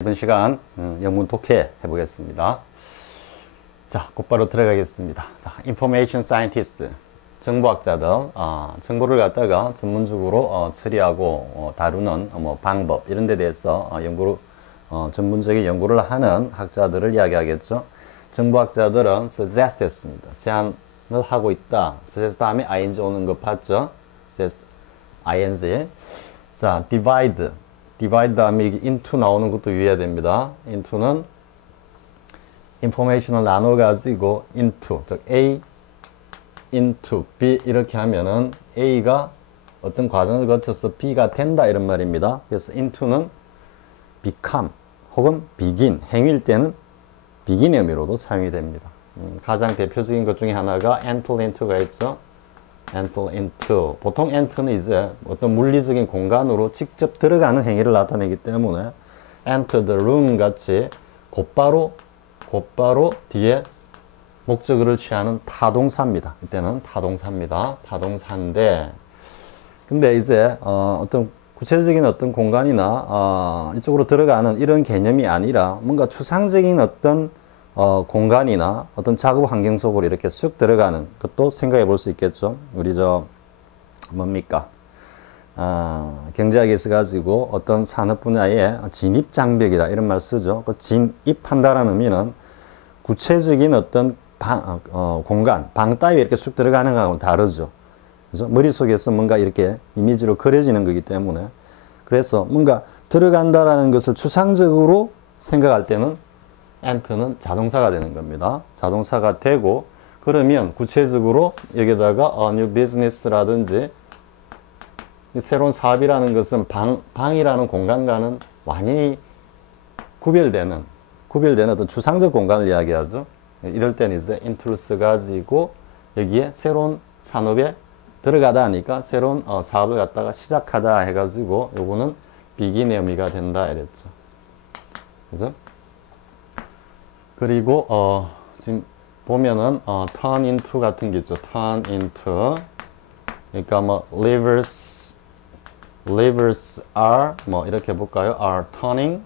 이번 시간 영문 독해 해보겠습니다. 자, 곧바로 들어가겠습니다. 자, Information Scientist, 정보학자들, 정보를 갖다가 전문적으로 처리하고 다루는 방법 이런 데 대해서 전문적인 연구를 하는 학자들을 이야기하겠죠. 정보학자들은 suggest 했습니다. 제안을 하고 있다. suggest 다음에 ing 오는 거 봤죠? suggest, ing. 자, divide 다음에 이게 into 나오는 것도 유의해야 됩니다. into는 information을 나눠 가지고 into, 즉 A into B 이렇게 하면은 A가 어떤 과정을 거쳐서 B가 된다 이런 말입니다. 그래서 into는 become 혹은 begin, 행위일 때는 begin의 의미로도 사용이 됩니다. 가장 대표적인 것 중에 하나가 enter into가 있죠. enter into. 보통 enter는 이제 어떤 물리적인 공간으로 직접 들어가는 행위를 나타내기 때문에 enter the room 같이 곧바로 뒤에 목적어를 취하는 타동사입니다. 이때는 타동사입니다. 타동사인데, 근데 이제 어떤 구체적인 어떤 공간이나 이쪽으로 들어가는 이런 개념이 아니라 뭔가 추상적인 어떤 공간이나 어떤 작업 환경 속으로 이렇게 쑥 들어가는 것도 생각해 볼 수 있겠죠. 우리 뭡니까? 경제학에서 가지고 어떤 산업 분야에 진입장벽이라 이런 말 쓰죠. 그 진입한다라는 의미는 구체적인 어떤 공간, 방 따위에 이렇게 쑥 들어가는 거하고는 다르죠. 그래서 머릿속에서 뭔가 이렇게 이미지로 그려지는 거기 때문에, 그래서 뭔가 들어간다라는 것을 추상적으로 생각할 때는 enter는 자동사가 되는 겁니다. 자동사가 되고, 그러면 구체적으로 여기다가 new business라든지 새로운 사업이라는 것은 방이라는 공간과는 완전히 구별되는 어떤 추상적 공간을 이야기하죠. 이럴 때는 이제 into를 써가지고 여기에 새로운 산업에 들어가다 하니까 새로운 사업을 갖다가 시작하다 해가지고 요거는 begin의 의미가 된다 이랬죠. 그죠? 그리고 지금 보면은 turn into 같은 게 있죠. turn into. 그러니까 뭐 livers are 뭐 이렇게 볼까요? are turning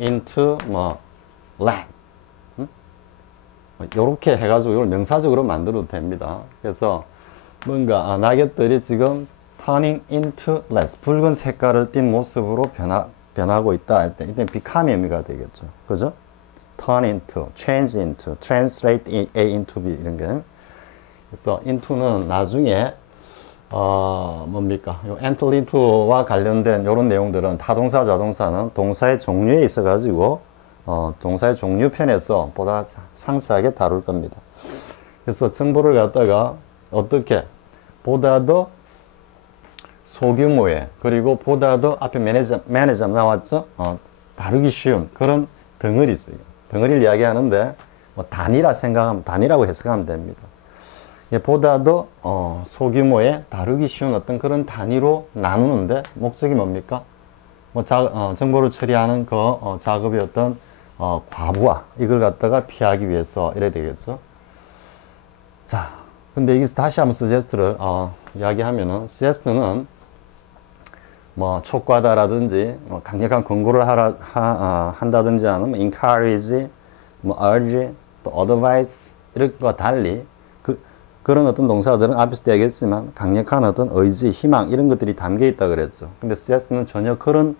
into 뭐 land. 이렇게 해가지고 이걸 명사적으로 만들어도 됩니다. 그래서 뭔가 낙엽들이 지금 turning into land, 붉은 색깔을 띤 모습으로 변하고 있다 할 때 이때 become의 의미가 되겠죠. 그죠? turn into, change into, translate A into B 이런 게. 그래서 into는 나중에 뭡니까? 요 enter into와 관련된 이런 내용들은 타동사, 자동사는 동사의 종류에 있어 가지고 동사의 종류 편에서 보다 상세하게 다룰 겁니다. 그래서 정보를 갖다가 어떻게 보다 더 소규모의, 그리고 보다 더 앞에 매니저 나왔죠? 다루기 쉬운 그런 덩어리죠. 덩어리를 이야기하는데 뭐 단위라고 해석하면 됩니다. 보다 더 소규모의 다루기 쉬운 어떤 그런 단위로 나누는데 목적이 뭡니까? 뭐 정보를 처리하는 그 작업의 어떤 과부하 이걸 갖다가 피하기 위해서 이래야 되겠죠. 자, 근데 여기서 다시 한번 suggest를 이야기하면은 suggest는 뭐 촉구하다라든지 뭐 강력한 권고를 한다든지 하는 뭐 encourage, 뭐 urge, 또 advise 이런 것과 달리 그런 어떤 동사들은 앞에서도 얘기했지만 강력한 어떤 의지, 희망 이런 것들이 담겨 있다 그랬죠. 근데 suggest는 전혀 그런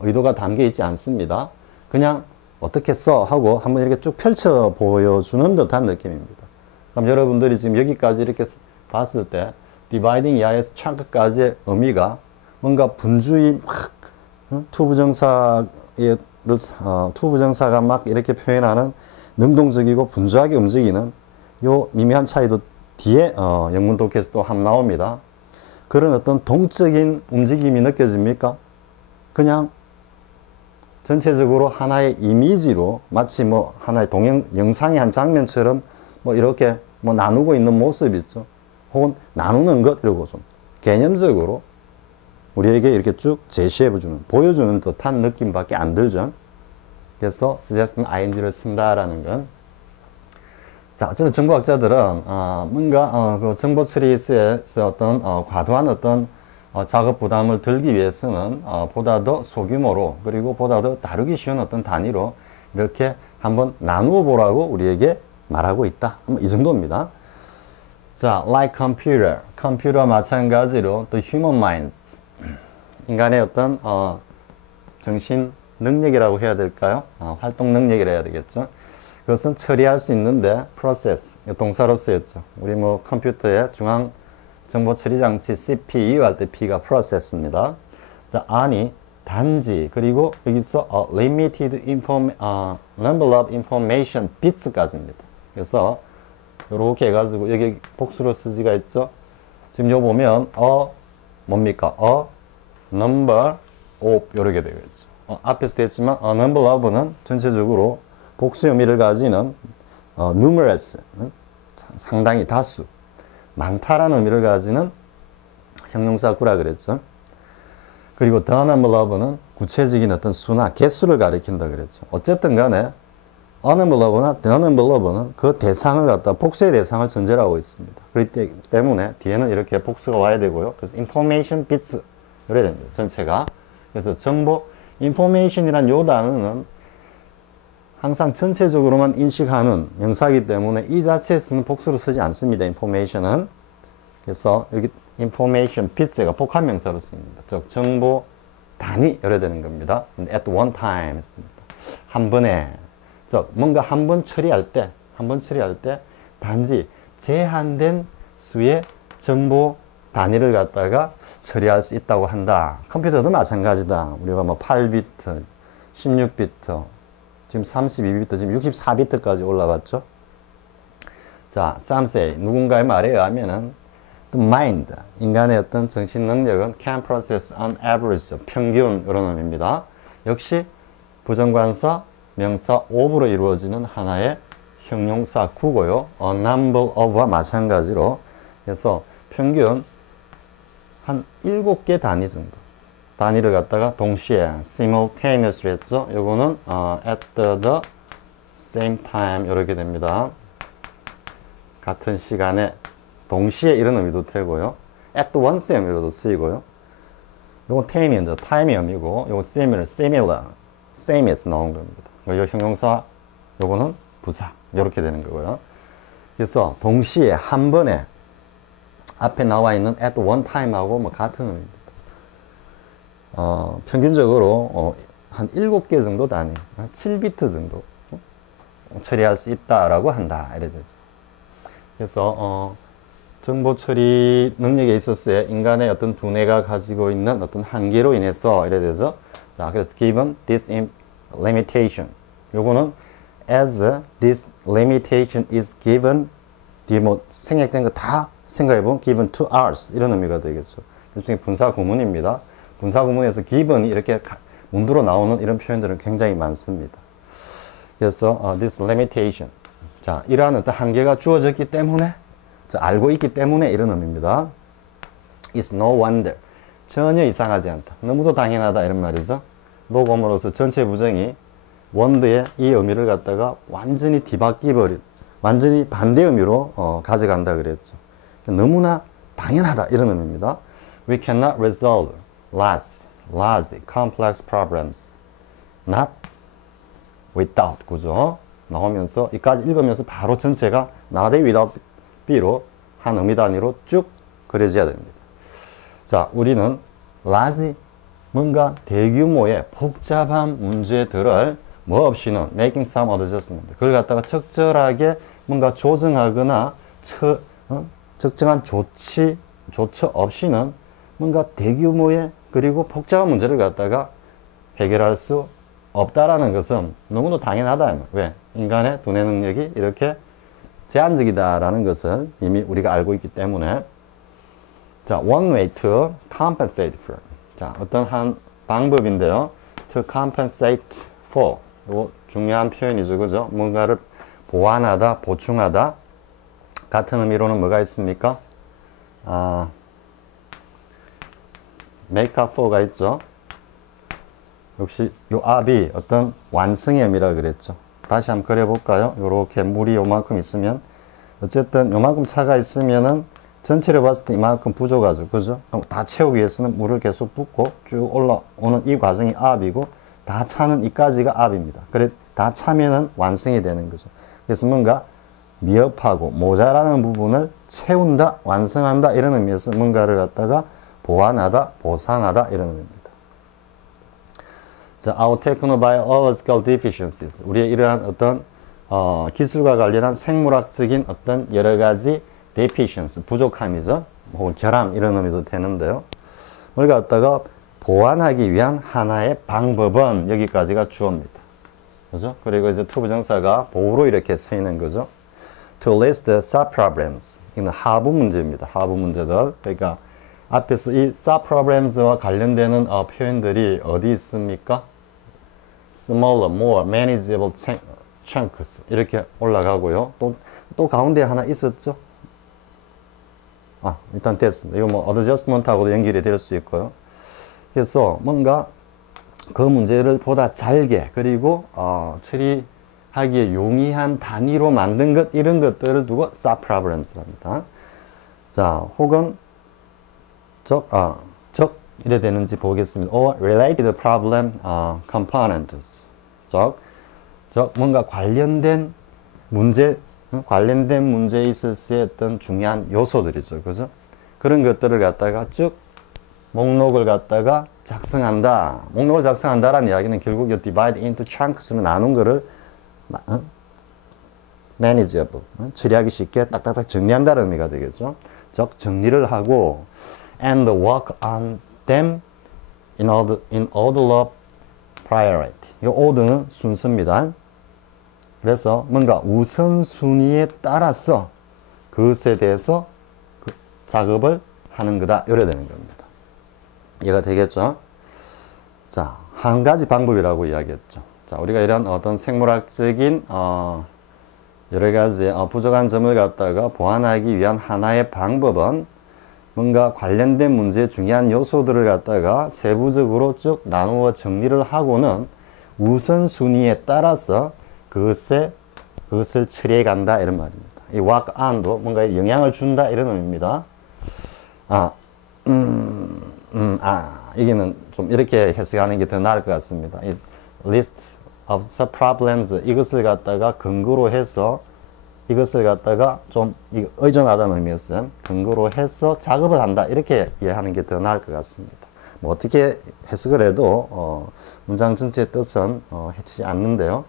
의도가 담겨 있지 않습니다. 그냥 어떻게 써 하고 한번 이렇게 쭉 펼쳐 보여주는 듯한 느낌입니다. 그럼 여러분들이 지금 여기까지 이렇게 봤을 때 dividing 이하에서 chunk까지의 의미가 뭔가 분주히 막 투부정사가 막 이렇게 표현하는 능동적이고 분주하게 움직이는 요 미묘한 차이도 뒤에 영문 독해에서 또 한번 나옵니다. 그런 어떤 동적인 움직임이 느껴집니까? 그냥 전체적으로 하나의 이미지로 마치 뭐 하나의 영상의 한 장면처럼 뭐 이렇게 뭐 나누고 있는 모습이 있죠. 혹은 나누는 것 이러고 좀 개념적으로 우리에게 이렇게 쭉 보여주는 듯한 느낌밖에 안 들죠. 그래서 suggest는 ing를 쓴다라는 건. 자, 어쨌든 정보학자들은 뭔가 그 정보 처리에서 어떤 과도한 어떤 작업 부담을 들기 위해서는 보다 더 소규모로 그리고 보다 더 다루기 쉬운 어떤 단위로 이렇게 한번 나누어 보라고 우리에게 말하고 있다. 이 정도입니다. 자, like computer. 컴퓨터와 마찬가지로 the human minds. 인간의 어떤 정신 능력이라고 해야 될까요? 활동 능력이라 해야 되겠죠. 그것은 처리할 수 있는데 process, 동사로 쓰였죠. 우리 뭐 컴퓨터의 중앙 정보 처리 장치 CPU 할 때 P가 process입니다. 자, 아니 단지 그리고 여기서 limited number of information bits까지입니다. 그래서 이렇게 해가지고 여기 복수로 쓰지가 있죠. 지금 요 보면 뭡니까? number of 이렇게 되겠죠. 앞에서 됐지만 number of는 전체적으로 복수 의미를 가지는 numerous 상당히 다수 많다라는 의미를 가지는 형용사 구라 그랬죠. 그리고 the number of는 구체적인 어떤 수나 개수를 가리킨다 그랬죠. 어쨌든 간에 a number of나 the number of는 그 대상을 갖다 복수의 대상을 전제로 하고 있습니다. 그렇기 때문에 뒤에는 이렇게 복수가 와야 되고요. 그래서 information bits 이래야 됩니다. 전체가. 그래서 정보 information이란 요 단어는 항상 전체적으로만 인식하는 명사이기 때문에 이 자체에서는 복수로 쓰지 않습니다. information은. 그래서 여기 information bits가 복합 명사로 쓰입니다. 즉 정보 단위 이래 되는 겁니다. at one time 했습니다. 한 번에. 즉 뭔가 한 번 처리할 때 단지 제한된 수의 정보 단위를 갖다가 처리할 수 있다고 한다. 컴퓨터도 마찬가지다. 우리가 뭐 8비트, 16비트, 지금 32비트, 지금 64비트까지 올라갔죠. 자, some say, 누군가의 말에 의하면은 the mind, 인간의 어떤 정신 능력은 can process on average, 평균 이런 의미입니다. 역시 부정관사, 명사 of로 이루어지는 하나의 형용사 구고요. a number of와 마찬가지로. 그래서 평균 한 7개 단위 정도. 단위를 갖다가 동시에 simultaneously 했죠. 요거는 at the same time 이렇게 됩니다. 같은 시간에 동시에 이런 의미도 되고요. at once 의미로도 쓰이고요. 요건 time이 이제 time의 의미고 요거 similar, same에서 나온 겁니다. 요 형용사 요거는 부사 이렇게 되는 거고요. 그래서 동시에 한 번에 앞에 나와 있는 at one time하고 뭐 같은 의미입니다. 평균적으로 한 7개 정도 단위, 7비트 정도 처리할 수 있다라고 한다. 이래 되죠. 그래서 정보 처리 능력에 있어서의 인간의 어떤 두뇌가 가지고 있는 어떤 한계로 인해서 이래 되죠. 자, 그래서 given this limitation. 요거는 as this limitation is given, 뒤에 뭐 생략된 거 다 생각해보면 given to us 이런 의미가 되겠죠. 일종의 분사 구문입니다. 분사 구문에서 given이 이렇게 문두로 나오는 이런 표현들은 굉장히 많습니다. 그래서 this limitation, 자, 이러한 어떤 한계가 주어졌기 때문에, 알고 있기 때문에 이런 의미입니다. It's no wonder, 전혀 이상하지 않다, 너무도 당연하다 이런 말이죠. 녹음으로서 전체 부정이 wonder의 이 의미를 갖다가 완전히 뒤바뀌어버린, 완전히 반대 의미로 가져간다 그랬죠. 너무나 당연하다 이런 의미입니다. We cannot resolve large, complex problems not without, 그죠? 나오면서 이까지 읽으면서 바로 전체가 not without be로 한 의미 단위로 쭉 그려져야 됩니다. 자, 우리는 large, 뭔가 대규모의 복잡한 문제들을 뭐 없이는 making some adjustment, 그걸 갖다가 적절하게 뭔가 조정하거나 적정한 조처 없이는 뭔가 대규모의 그리고 복잡한 문제를 갖다가 해결할 수 없다라는 것은 너무도 당연하다. 왜? 인간의 두뇌 능력이 이렇게 제한적이다라는 것을 이미 우리가 알고 있기 때문에. 자, one way to compensate for. 자, 어떤 한 방법인데요. to compensate for. 이거 중요한 표현이죠. 그죠? 뭔가를 보완하다, 보충하다. 같은 의미로는 뭐가 있습니까? make up for가 있죠. 역시 요 up이 어떤 완성의 의미라 그랬죠. 다시 한번 그려볼까요? 요렇게 물이 요만큼 있으면, 어쨌든 요만큼 차가 있으면은 전체를 봤을 때 이만큼 부족하죠. 그죠? 다 채우기 위해서는 물을 계속 붓고 쭉 올라오는 이 과정이 압이고, 다 차는 이까지가 압입니다. 그래, 다 차면은 완성이 되는 거죠. 그래서 뭔가 미흡하고 모자라는 부분을 채운다, 완성한다, 이런 의미에서 뭔가를 갖다가 보완하다, 보상하다, 이런 의미입니다. 자, our technobiological deficiencies. 우리의 이러한 어떤 기술과 관련한 생물학적인 어떤 여러 가지 deficiency, 부족함이죠. 혹은 결함, 이런 의미도 되는데요. 뭘 갖다가 보완하기 위한 하나의 방법은 여기까지가 주어입니다. 그죠? 그리고 이제 투부정사가 보호로 이렇게 쓰이는 거죠. To list the subproblems. 이는 하부 문제입니다. 하부 문제들. 그러니까 앞에서 이 subproblems와 관련되는 표현들이 어디 있습니까? Smaller, more manageable chunks. 이렇게 올라가고요. 또 가운데 하나 있었죠? 일단 됐습니다. 이거 뭐 adjustment하고도 연결이 될 수 있고요. 그래서 뭔가 그 문제를 보다 잘게, 그리고 처리하기에 용이한 단위로 만든 것, 이런 것들을 두고 subproblems랍니다. 자, 혹은 이래 되는지 보겠습니다. or related problem components. 뭔가 관련된 문제에 있을 어떤 중요한 요소들이죠. 그죠? 그런 것들을 갖다가 쭉 목록을 갖다가 작성한다. 목록을 작성한다라는 이야기는 결국 divide into chunks로 나눈 거를 manageable, 처리하기 쉽게 딱딱딱 정리한다는 의미가 되겠죠. 즉, 정리를 하고 and work on them in order of priority. 이 order는 순서입니다. 그래서 뭔가 우선순위에 따라서 그것에 대해서 작업을 하는 거다. 이래 되는 겁니다. 이해가 되겠죠? 자, 한 가지 방법이라고 이야기했죠. 자, 우리가 이런 어떤 생물학적인 여러 가지 부족한 점을 갖다가 보완하기 위한 하나의 방법은 뭔가 관련된 문제의 중요한 요소들을 갖다가 세부적으로 쭉 나누어 정리를 하고는 우선순위에 따라서 그것을 처리해 간다, 이런 말입니다. 이 walk on도 뭔가 영향을 준다, 이런 의미입니다. 이게는 좀 이렇게 해석하는 게 더 나을 것 같습니다. 이 list of subproblems, 이것을 갖다가 근거로 해서 이것을 갖다가 좀 의존하다는 의미였어요. 근거로 해서 작업을 한다, 이렇게 이해하는 게 더 나을 것 같습니다. 뭐 어떻게 해석을 해도 문장 전체의 뜻은 해치지 않는데요.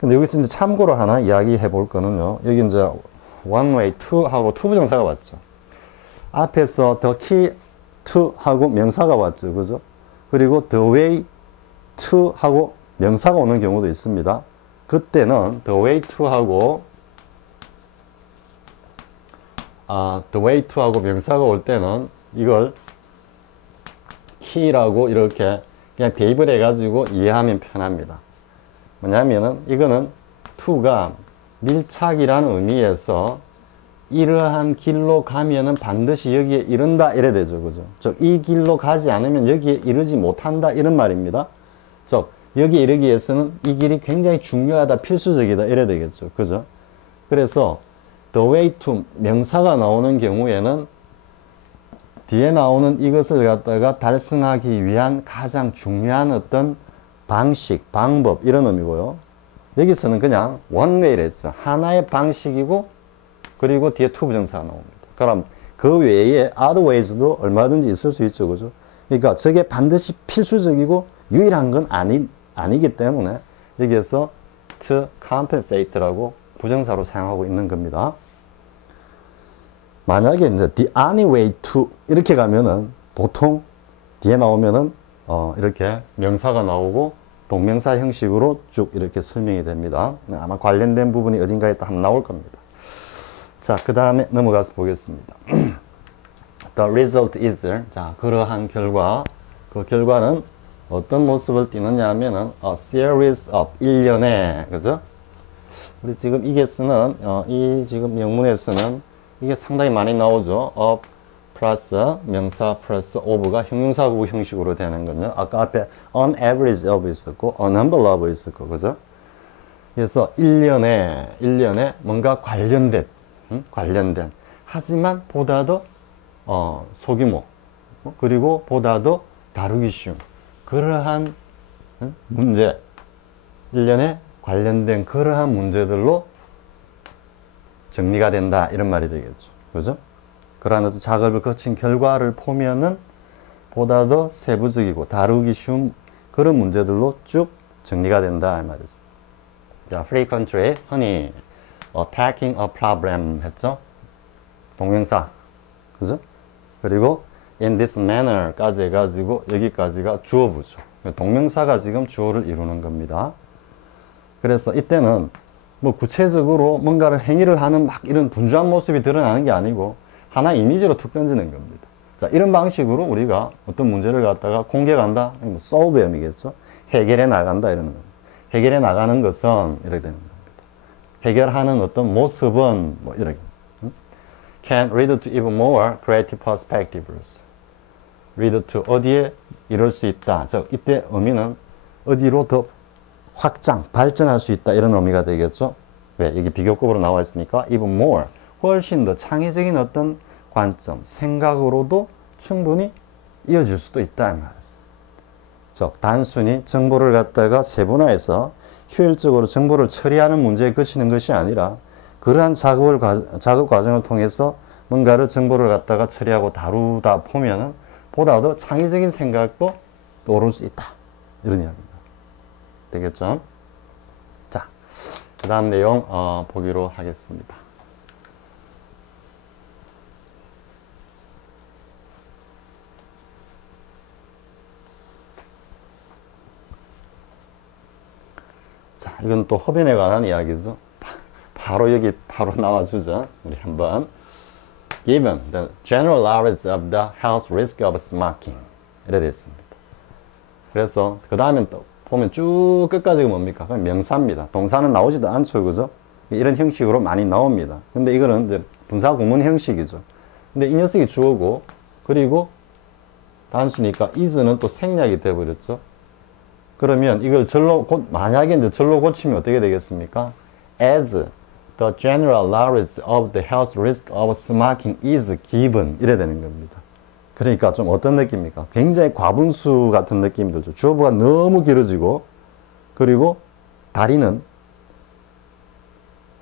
근데 여기서 이제 참고로 하나 이야기해 볼 거는요. 여기 이제 one way to 하고 투부정사가 왔죠. 앞에서 the key to 하고 명사가 왔죠. 그죠? 그리고 the way to 하고 명사가 오는 경우도 있습니다. 그때는 the way to 하고 명사가 올 때는 이걸 key라고 이렇게 그냥 대입을 해가지고 이해하면 편합니다. 뭐냐면은 이거는 to가 밀착이라는 의미에서 이러한 길로 가면은 반드시 여기에 이른다, 이래 되죠. 그죠? 즉, 이 길로 가지 않으면 여기에 이르지 못한다, 이런 말입니다. 즉, 여기에 이르기 위해서는 이 길이 굉장히 중요하다, 필수적이다, 이래 되겠죠. 그죠? 그래서 the way to 명사가 나오는 경우에는 뒤에 나오는 이것을 갖다가 달성하기 위한 가장 중요한 어떤 방식, 방법, 이런 의미고요. 여기서는 그냥 one way를 했죠. 하나의 방식이고, 그리고 뒤에 투부정사가 나옵니다. 그럼 그 외에 other ways도 얼마든지 있을 수 있죠. 그죠? 그러니까 저게 반드시 필수적이고 유일한 건 아니기 때문에 여기에서 to compensate라고 부정사로 사용하고 있는 겁니다. 만약에 이제 the only way to 이렇게 가면은 보통 뒤에 나오면은 이렇게 명사가 나오고 동명사 형식으로 쭉 이렇게 설명이 됩니다. 아마 관련된 부분이 어딘가에 또 한번 나올 겁니다. 자, 그 다음에 넘어가서 보겠습니다. The result is, 자, 그러한 결과, 그 결과는 어떤 모습을 띠느냐 하면은 a series of, 일련의, 그죠? 우리 지금 이게서는 이 지금 영문에서는 이게 상당히 많이 나오죠. of 플러스 명사 플러스 of가 형용사구 형식으로 되는 거죠. 아까 앞에 on average of 있었고 a number of 있었고, 그죠? 그래서 일련에 뭔가 관련된 하지만 보다 더 소규모 그리고 보다 더 다루기 쉬운 그러한 문제, 일련에 관련된 그러한 문제들로 정리가 된다 이런 말이 되겠죠. 그죠? 그러한 어떤 작업을 거친 결과를 보면은 보다 더 세부적이고 다루기 쉬운 그런 문제들로 쭉 정리가 된다 이 말이죠. 자, frequently 흔히 attacking a problem 했죠. 동명사, 그죠? 그리고 in this manner까지 해가지고 여기까지가 주어부죠. 동명사가 지금 주어를 이루는 겁니다. 그래서 이때는 뭐 구체적으로 뭔가를 행위를 하는 막 이런 분주한 모습이 드러나는 게 아니고 하나의 이미지로 툭 던지는 겁니다. 자, 이런 방식으로 우리가 어떤 문제를 갖다가 공격한다, 뭐 solve 의미겠죠. 해결해 나간다 이러는 겁니다. 해결해 나가는 것은 이렇게 되는 겁니다. 해결하는 어떤 모습은 뭐 이렇게 can lead to even more creative perspectives. lead to 어디에 이룰 수 있다. 즉 이때 의미는 어디로 더 확장, 발전할 수 있다 이런 의미가 되겠죠. 왜? 여기 비교급으로 나와 있으니까 even more 훨씬 더 창의적인 어떤 관점, 생각으로도 충분히 이어질 수도 있다 이 말이죠. 즉 단순히 정보를 갖다가 세분화해서 효율적으로 정보를 처리하는 문제에 그치는 것이 아니라 그러한 작업 과정을 통해서 뭔가를 정보를 갖다가 처리하고 다루다 보면은 보다 더 창의적인 생각도 떠오를 수 있다. 이런 이야기입니다. 되겠죠? 자, 그 다음 내용 보기로 하겠습니다. 자, 이건 또 흡연에 관한 이야기죠. 바로 여기 바로 나와주죠. 우리 한번. Given the general knowledge of the health risk of smoking. 이래 됐습니다. 그래서 그 다음엔 또 보면 쭉 끝까지가 뭡니까? 그냥 명사입니다. 동사는 나오지도 않죠. 그죠? 이런 형식으로 많이 나옵니다. 근데 이거는 이제 분사 구문 형식이죠. 근데 이 녀석이 주어고 그리고 단수니까 is는 또 생략이 되어버렸죠. 그러면 이걸 만약에 이제 절로 고치면 어떻게 되겠습니까? As the general knowledge of the health risk of smoking is given 이래 되는 겁니다. 그러니까 좀 어떤 느낌입니까? 굉장히 과분수 같은 느낌이 들죠. 주어부가 너무 길어지고 그리고 다리는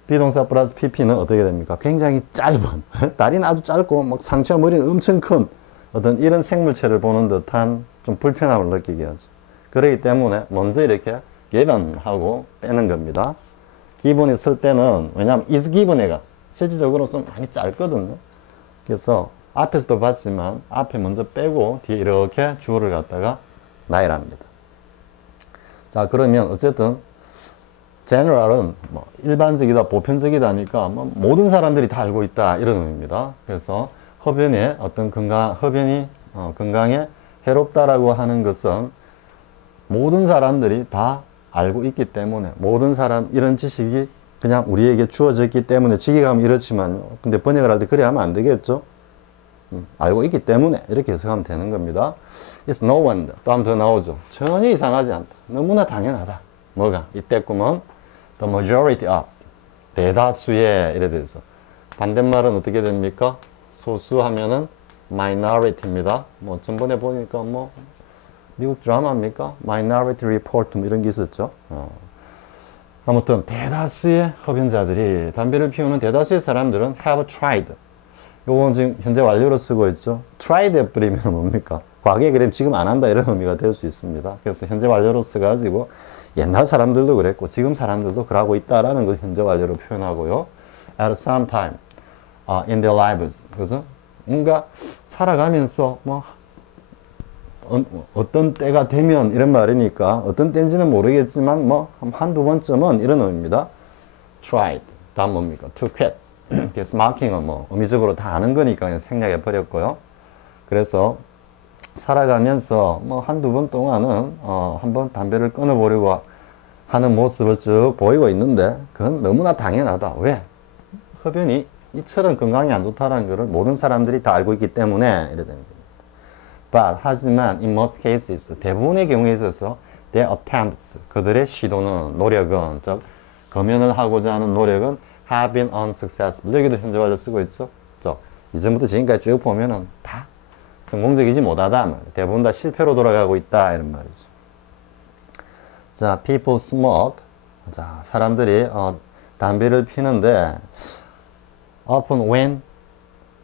비동사 플러스 pp는 어떻게 됩니까? 굉장히 짧은 다리는 아주 짧고 막 상체와 머리는 엄청 큰 어떤 이런 생물체를 보는 듯한 좀 불편함을 느끼게 하죠. 그렇기 때문에 먼저 이렇게 given하고 빼는 겁니다. 기본이 쓸 때는 왜냐하면 is given가 실질적으로 좀 많이 짧거든요. 그래서 앞에서도 봤지만 앞에 먼저 빼고 뒤에 이렇게 주어를 갖다가 나열합니다. 자, 그러면 어쨌든 general은 뭐 일반적이다, 보편적이다니까 뭐 모든 사람들이 다 알고 있다 이런 의미입니다. 그래서 흡연의 어떤 흡연이 건강에 해롭다라고 하는 것은 모든 사람들이 다 알고 있기 때문에 모든 사람 이런 지식이 그냥 우리에게 주어졌기 때문에 지기감이 이렇지만요. 근데 번역을 할 때 그래 하면 안 되겠죠. 알고 있기 때문에 이렇게 해석하면 되는 겁니다. It's no wonder. 또 한 번 더 나오죠. 전혀 이상하지 않다. 너무나 당연하다. 뭐가? 이때 꿈은 the majority of 대다수의 이래 돼서 반대말은 어떻게 됩니까? 소수 하면은 minority입니다. 뭐 전번에 보니까 뭐 미국 드라마입니까? Minority Report 뭐 이런 게 있었죠. 아무튼 대다수의 흡연자들이 담배를 피우는 대다수의 사람들은 have tried. 요건 지금 현재 완료로 쓰고 있죠. tried 해버리면 뭡니까? 과거에 그럼 지금 안 한다 이런 의미가 될 수 있습니다. 그래서 현재 완료로 써가지고 옛날 사람들도 그랬고 지금 사람들도 그러고 있다라는 걸 현재 완료로 표현하고요. At some time in their lives. 그래서 뭔가 살아가면서 뭐 어떤 때가 되면 이런 말이니까 어떤 때인지는 모르겠지만 뭐 한두 번쯤은 이런 의미입니다. tried. 다음 뭡니까? to quit. smoking 은 뭐 의미적으로 다 아는 거니까 그냥 생략해 버렸고요. 그래서 살아가면서 뭐 한두 번 동안은 한번 담배를 끊어보려고 하는 모습을 쭉 보이고 있는데 그건 너무나 당연하다. 왜? 흡연이 이처럼 건강에 안 좋다는 것을 모든 사람들이 다 알고 있기 때문에 이래 되는 겁니다. But 하지만 in most cases 대부분의 경우에 있어서 their attempts 그들의 시도는 노력은 즉 검연을 하고자 하는 노력은 have been unsuccessful. 여기도 현재 완료 쓰고 있죠. 이전부터 지금까지 쭉 보면은 다 성공적이지 못하다. 대부분 다 실패로 돌아가고 있다. 이런 말이죠. 자, people smoke. 자, 사람들이 담배를 피는데 often when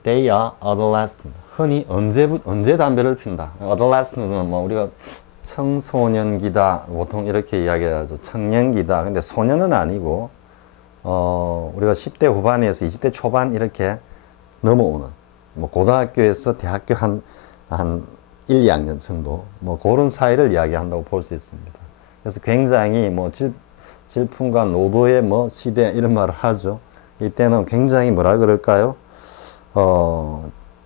they are adolescent. 흔히 언제 담배를 핀다. adolescent는 뭐 우리가 청소년기다 보통 이렇게 이야기하죠. 청년기다. 근데 소년은 아니고 우리가 10대 후반에서 20대 초반 이렇게 넘어오는 뭐 고등학교에서 대학교 한 1, 2학년 정도 뭐 그런 사이를 이야기한다고 볼 수 있습니다. 그래서 굉장히 뭐 질풍과 노도의 뭐 시대 이런 말을 하죠. 이때는 굉장히 뭐라 그럴까요?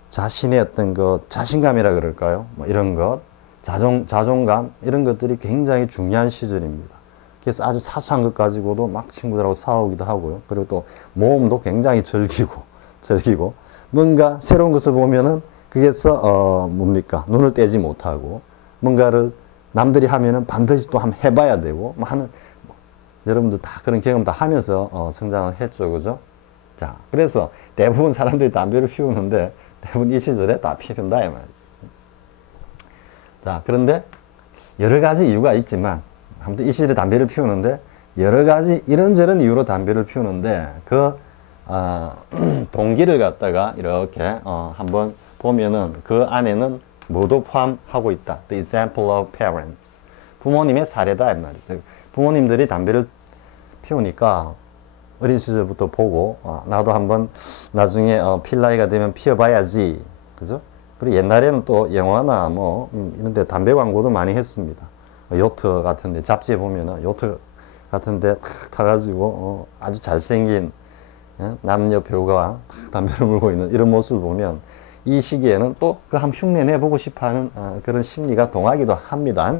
자신의 어떤 자신감이라 그럴까요? 뭐 이런 것, 자존감 이런 것들이 굉장히 중요한 시절입니다. 그래서 아주 사소한 것 가지고도 막 친구들하고 싸우기도 하고요. 그리고 또 모험도 굉장히 즐기고 뭔가 새로운 것을 보면은 그게서 뭡니까? 눈을 떼지 못하고 뭔가를 남들이 하면은 반드시 또 한번 해봐야 되고 뭐 하는 여러분들 다 그런 경험 다 하면서 성장을 했죠, 그죠? 자, 그래서 대부분 사람들이 담배를 피우는데 대부분 이 시절에 다 피운다 이 말이죠. 자, 그런데 여러 가지 이유가 있지만 아무튼 이 시절에 담배를 피우는데 여러 가지 이런저런 이유로 담배를 피우는데 동기를 갖다가 이렇게 한번 보면은 그 안에는 모두 포함하고 있다. The example of parents. 부모님의 사례다 이 말이죠. 부모님들이 담배를 피우니까 어린 시절부터 보고 나도 한번 나중에 필 나이가 되면 피워봐야지. 그죠? 그리고 옛날에는 또 영화나 뭐 이런 데 담배 광고도 많이 했습니다. 요트 같은 데 잡지에 보면은 요트 같은 데 타가지고 아주 잘생긴 남녀 배우가 담배를 물고 있는 이런 모습을 보면 이 시기에는 또 그 한번 흉내 내보고 싶어 하는 그런 심리가 동하기도 합니다.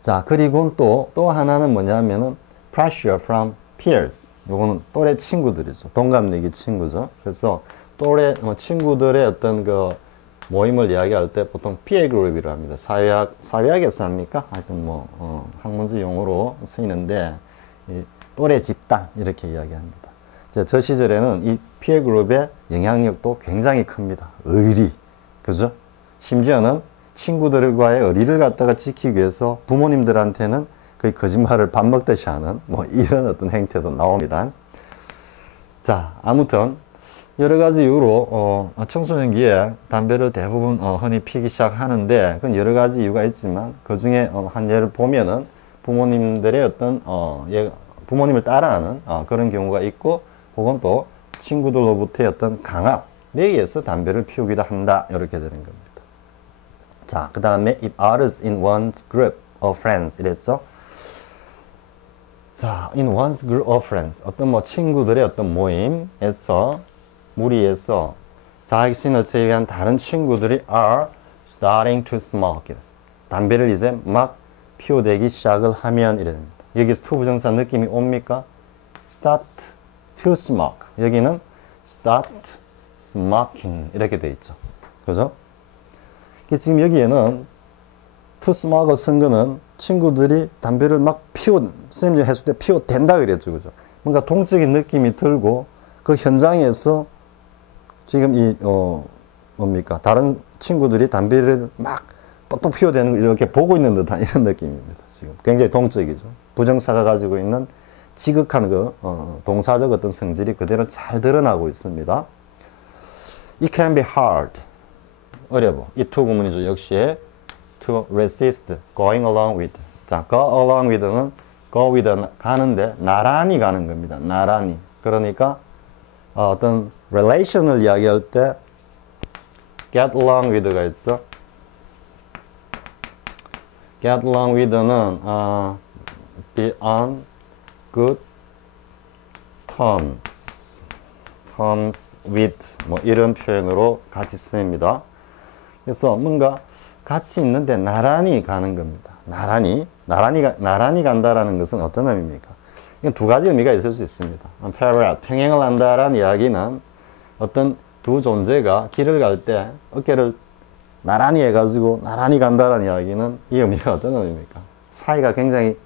자, 그리고 또 하나는 뭐냐면은 pressure from peers. 요거는 또래 친구들이죠. 동갑내기 친구죠. 그래서 또래 친구들의 어떤 모임을 이야기할 때 보통 peer group이라고 합니다. 사회학에서 합니까? 하여튼 학문지 용어로 쓰이는데 또래 집단 이렇게 이야기합니다. 저 시절에는 이 peer group의 영향력도 굉장히 큽니다. 의리, 그죠? 심지어는 친구들과의 의리를 갖다가 지키기 위해서 부모님들한테는 거의 거짓말을 밥 먹듯이 하는 이런 어떤 행태도 나옵니다. 자, 아무튼 여러 가지 이유로 청소년기에 담배를 대부분 흔히 피기 시작하는데 그건 여러 가지 이유가 있지만 그 중에 한 예를 보면은 부모님들의 어떤 부모님을 따라하는 그런 경우가 있고 혹은 또 친구들로부터의 어떤 강압에 의해서 담배를 피우기도 한다 이렇게 되는 겁니다. 자, 그 다음에 if others in one's group of friends 이랬죠. 자, in one's group of friends 어떤 친구들의 어떤 모임에서 무리해서 자신을 제외한 다른 친구들이 are starting to smoke. 담배를 이제 막 피워대기 시작을 하면 이래 됩니다. 여기서 to 부정사 느낌이 옵니까? start to smoke. 여기는 start smoking 이렇게 돼 있죠. 그죠? 지금 여기에는 to smoke을 쓴 거는 친구들이 담배를 막 선생님이 했을 때 피워댄다 그랬죠. 그죠? 뭔가 동적인 느낌이 들고 그 현장에서 지금 뭡니까? 다른 친구들이 담배를 막 뻑뻑 피워대는 걸 이렇게 보고 있는 듯한 이런 느낌입니다. 지금 굉장히 동적이죠. 부정사가 가지고 있는 지극한 동사적 어떤 성질이 그대로 잘 드러나고 있습니다. It can be hard. 어려워. 이 to 구문이죠. 역시 to resist going along with. 자, go along with는 go with 가는데 나란히 가는 겁니다. 나란히. 그러니까 어떤 relation을 이야기할 때 get along with가 있어. get along with는 be on good terms with 이런 표현으로 같이 쓰입니다. 그래서 뭔가 같이 있는데 나란히 가는 겁니다. 나란히 간다라는 것은 어떤 의미입니까? 이건 두 가지 의미가 있을 수 있습니다. parallel, 평행을 한다라는 이야기는 어떤 두 존재가 길을 갈 때 어깨를 나란히 해가지고 나란히 간다라는 이야기는 이 의미가 어떤 의미입니까? 사이가 굉장히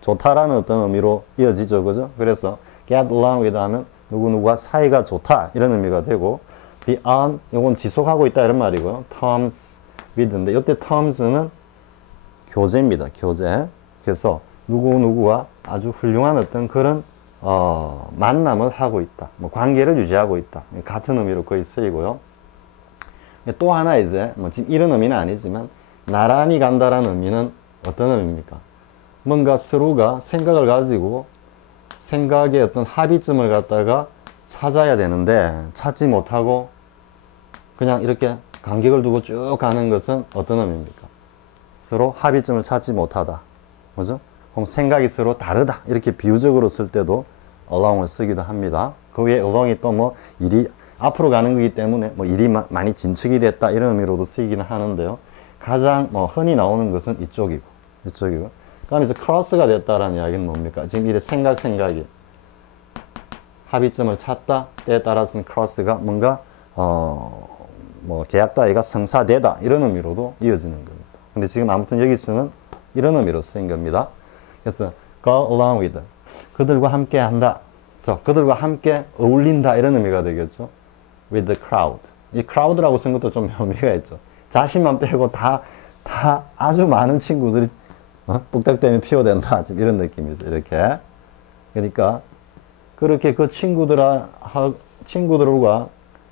좋다라는 어떤 의미로 이어지죠. 그죠? 그래서 get along with 하면 누구누구와 사이가 좋다 이런 의미가 되고 be on, 이건 지속하고 있다 이런 말이고요. terms with인데 이때 terms는 교제입니다. 교제. 그래서 누구누구와 아주 훌륭한 어떤 그런 만남을 하고 있다. 뭐 관계를 유지하고 있다. 같은 의미로 거의 쓰이고요. 또 하나 이제 뭐 지금 이런 의미는 아니지만 나란히 간다라는 의미는 어떤 의미입니까? 뭔가 서로가 생각을 가지고 생각의 어떤 합의점을 갖다가 찾아야 되는데 찾지 못하고 그냥 이렇게 간격을 두고 쭉 가는 것은 어떤 의미입니까? 서로 합의점을 찾지 못하다. 그죠? 그럼 생각이 서로 다르다. 이렇게 비유적으로 쓸 때도 along을 쓰기도 합니다. 그 외에 along이 또 뭐 일이 앞으로 가는 거기 때문에 뭐 일이 많이 진척이 됐다 이런 의미로도 쓰이기는 하는데요. 가장 뭐 흔히 나오는 것은 이쪽이고. 그럼 이제 cross가 됐다라는 이야기는 뭡니까? 지금 이래 생각이 합의점을 찾다. 때에 따라서는 cross가 뭔가 뭐 계약 따위가 성사되다 이런 의미로도 이어지는 겁니다. 근데 지금 아무튼 여기서는 이런 의미로 쓰인 겁니다. 그래서 go along with, 그들과 함께 한다. 그들과 함께 어울린다 이런 의미가 되겠죠. with the crowd. 이 crowd라고 쓴 것도 좀 의미가 있죠. 자신만 빼고 다 아주 많은 친구들이 뚝딱 때문에 피워댄다. 지금 이런 느낌이죠. 이렇게. 그러니까 그렇게 그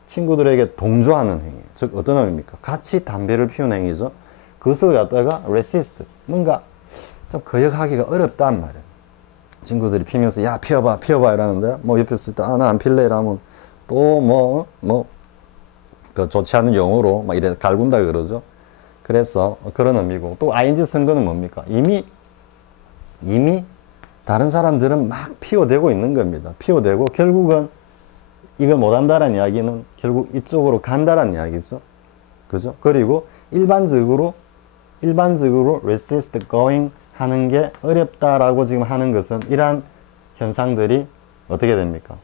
친구들에게 동조하는 행위. 즉 어떤 의미입니까? 같이 담배를 피우는 행위죠. 그것을 갖다가 resist, 뭔가 좀 거역하기가 어렵단 말이에요. 친구들이 피면서 야 피워봐 이러는데 뭐 옆에서 있다 나 안 필래 이러면 또 그 좋지 않은 용어로 막 이래 갈군다 그러죠. 그래서 그런 의미고 또 ing 선거는 뭡니까? 이미 다른 사람들은 막 피워대고 있는 겁니다. 피워대고 결국은 이걸 못한다는 이야기는 결국 이쪽으로 간다는 이야기죠. 그죠? 그리고 일반적으로 resist going 하는 게 어렵다라고 지금 하는 것은 이러한 현상들이 어떻게 됩니까?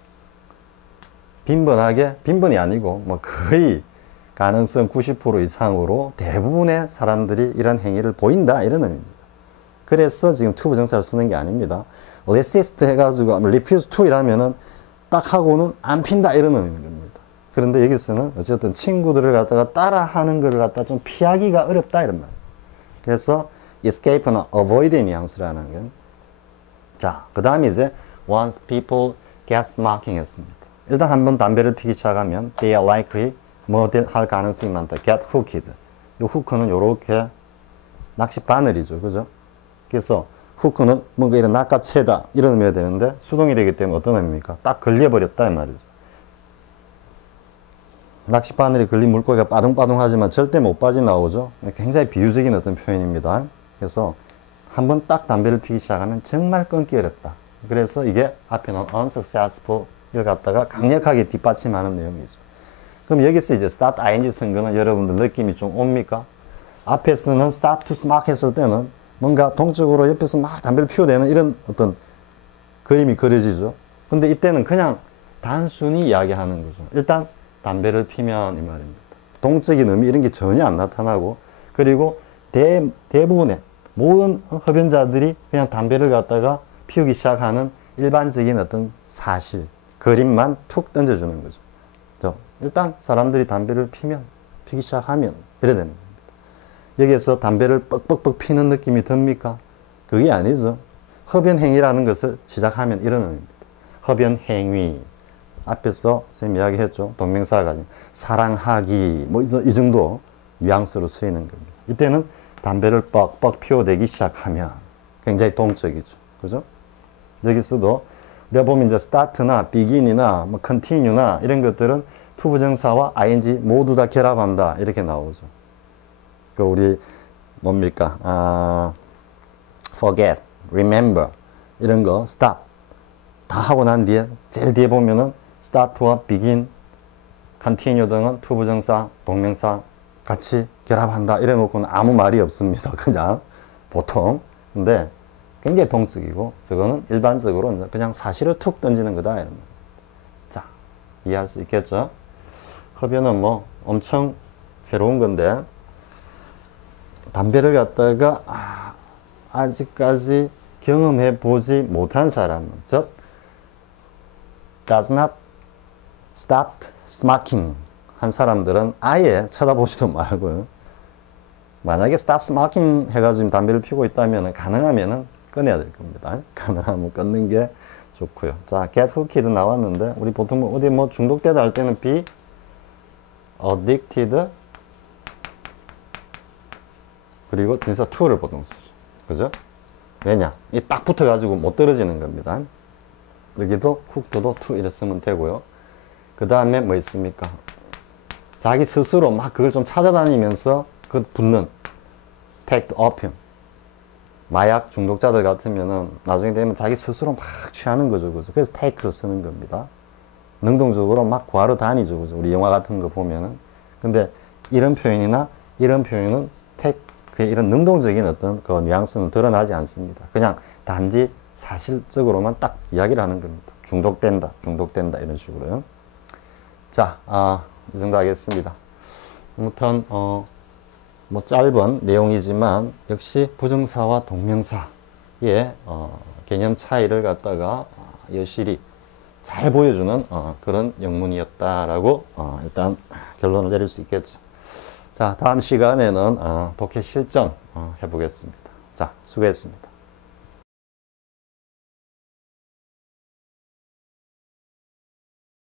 빈번이 아니고 뭐 거의 가능성 90% 이상으로 대부분의 사람들이 이런 행위를 보인다 이런 의미입니다. 그래서 지금 to 부정사를 쓰는 게 아닙니다. resist 해가지고 refuse to 이라면은 딱 하고는 안 핀다 이런 의미인 겁니다. 그런데 여기서는 어쨌든 친구들을 갖다가 따라하는 것을 갖다 좀 피하기가 어렵다 이런 말이에요. 그래서 escape나 avoid의 뉘앙스라는 건. 자, 그 다음에 이제 once people get smoking 했습니다. 일단 한번 담배를 피기 시작하면 they are likely 뭐 할 가능성이 많다. get hooked. 이 후크는 요렇게 낚시 바늘이죠. 그죠? 그래서 후크는 뭔가 이런 낚아채다 이런 의미가 되는데 수동이 되기 때문에 어떤 의미입니까? 딱 걸려버렸다 이 말이죠. 낚시 바늘이 걸린 물고기가 빠둥빠둥하지만 절대 못 빠져나오죠. 굉장히 비유적인 어떤 표현입니다. 그래서 한번 딱 담배를 피기 시작하면 정말 끊기 어렵다. 그래서 이게 앞에 놓은 unsuccessful 이걸 갖다가 강력하게 뒷받침하는 내용이죠. 그럼 여기서 이제 start ing 쓴 거는 여러분들 느낌이 좀 옵니까? 앞에서는 start to smoke 했을 때는 뭔가 동적으로 옆에서 막 담배를 피워대는 이런 어떤 그림이 그려지죠. 근데 이때는 그냥 단순히 이야기하는 거죠. 일단 담배를 피면 이 말입니다. 동적인 의미 이런 게 전혀 안 나타나고 그리고 대부분의 모든 흡연자들이 그냥 담배를 갖다가 피우기 시작하는 일반적인 어떤 사실, 그림만 툭 던져주는 거죠. 일단 사람들이 담배를 피기 시작하면 이래 되는 겁니다. 여기에서 담배를 뻑뻑뻑 피는 느낌이 듭니까? 그게 아니죠. 흡연 행위라는 것을 시작하면 이런 의미입니다. 흡연 행위. 앞에서 선생님 이야기했죠. 동명사가 가진 사랑하기 뭐 이 정도 뉘앙스로 쓰이는 겁니다. 이때는 담배를 뻑뻑 피워대기 시작하면 굉장히 동적이죠. 그죠? 여기서도 우리가 보면 이제 start나 begin이나 뭐 continue나 이런 것들은 to 부정사와 ing 모두 다 결합한다 이렇게 나오죠. 그 우리 뭡니까? forget, remember 이런 거 stop 다 하고 난 뒤에 제일 뒤에 보면은 start와 begin, continue 등은 to 부정사, 동명사 같이 결합한다 이래 놓고는 아무 말이 없습니다. 그냥 보통. 근데 굉장히 동적이고 저거는 일반적으로 그냥 사실을 툭 던지는 거다 이런 거. 자, 이해할 수 있겠죠? 흡연은 뭐 엄청 해로운 건데 담배를 갖다가 아직까지 경험해 보지 못한 사람은 즉 does not start smoking 한 사람들은 아예 쳐다보지도 말고요. 만약에 스타트 스모킹 해가지고 담배를 피우고 있다면 가능하면은 꺼내야 될 겁니다. 가능하면 끊는 게 좋고요. 자, get hooked 나왔는데 우리 보통 어디 뭐 중독되다 할 때는 be addicted 그리고 진사 to를 보통 쓰죠. 그죠? 왜냐? 이 딱 붙어가지고 못 떨어지는 겁니다. 여기도 hooked도 to 이렇게 쓰면 되고요. 그 다음에 뭐 있습니까? 자기 스스로 막 그걸 좀 찾아다니면서 그 붙는 take the opium. 마약 중독자들 같으면은 나중에 되면 자기 스스로 막 취하는 거죠. 그죠? 그래서 take를 쓰는 겁니다. 능동적으로 막 구하러 다니죠. 그죠? 우리 영화 같은 거 보면은. 근데 이런 표현이나 이런 표현은 take, 이런 능동적인 어떤 그 뉘앙스는 드러나지 않습니다. 그냥 단지 사실적으로만 딱 이야기를 하는 겁니다. 중독된다, 중독된다, 이런 식으로요. 자, 이 정도 하겠습니다. 아무튼, 뭐 짧은 내용이지만 역시 부정사와 동명사의 개념 차이를 갖다가 여실히 잘 보여주는 그런 영문이었다라고 일단 결론을 내릴 수 있겠죠. 자, 다음 시간에는 독해 실전 해보겠습니다. 자, 수고했습니다.